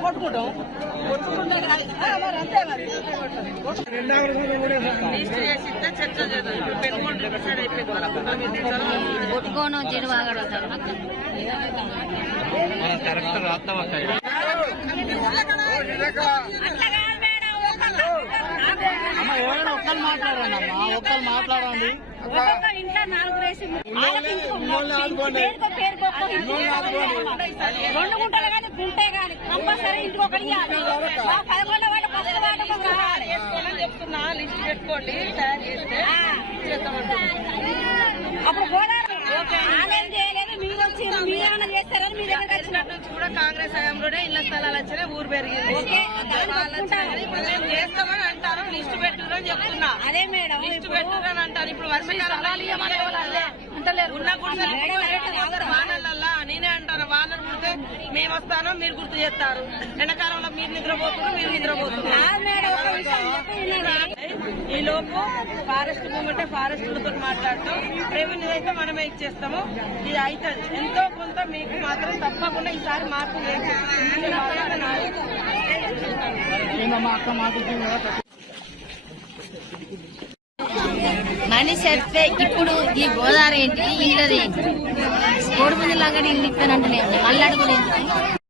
కొట్టుకుంటాం కొట్టుకోను చెడు బాగడతారు కరెక్ట్ రాస్తాం ఎవరైనా ఒక్కరు మాట్లాడండి అమ్మా ఒక్కరు మాట్లాడండి ఇంట్లో 4 వేసి 2 గుంటలు కానీ గుంటే కానీ కంపల్సరీ ఇంటికి ఒకటి చెప్తున్నా లిస్ట్ పెట్టుకోండి తయారు చేస్తే అప్పుడు ఆలయం చేయలేదు మీరు వచ్చి మీరేమన్నా చేస్తారని మీ దగ్గర వచ్చినట్టు నుంచి కూడా కాంగ్రెస్ హయాంలోనే ఇళ్ల స్థలాలు వచ్చినాయి ఊరు పెరిగింది ఇప్పుడు మేము చేస్తామని అంటారు లిస్ట్ పెట్టుకుని అని చెప్తున్నా అదే మేడం లిస్ట్ పెట్టుకుని అంటారు ఇప్పుడు వర్షకాలంలో ఉన్న గుడిసెలు వానలల్లా నేనే అంటాను వానలు కుడితే మేము వస్తాను మీరు గుర్తు చేస్తారు ఎండాకాలంలో మీరు నిద్రపోతున్నారు మీరు నిద్రపోతున్నారు ఈ లోపు ఫారెస్ట్ భూమి అంటే ఫారెస్ట్లతో మాట్లాడతాం రెవెన్యూ అయితే మనమే ఇచ్చేస్తాము ఇది అవుతుంది ఎంతో కొంత మీకు మాత్రం తప్పకుండా ఈసారి మార్పు మనిషి వస్తే ఇప్పుడు ఈ గోదావరి ఏంటి ఇల్లది ఏంటి కోడిపుంజులాగా ఇల్లు ఇస్తానంటే మళ్ళీ అడుగులేదు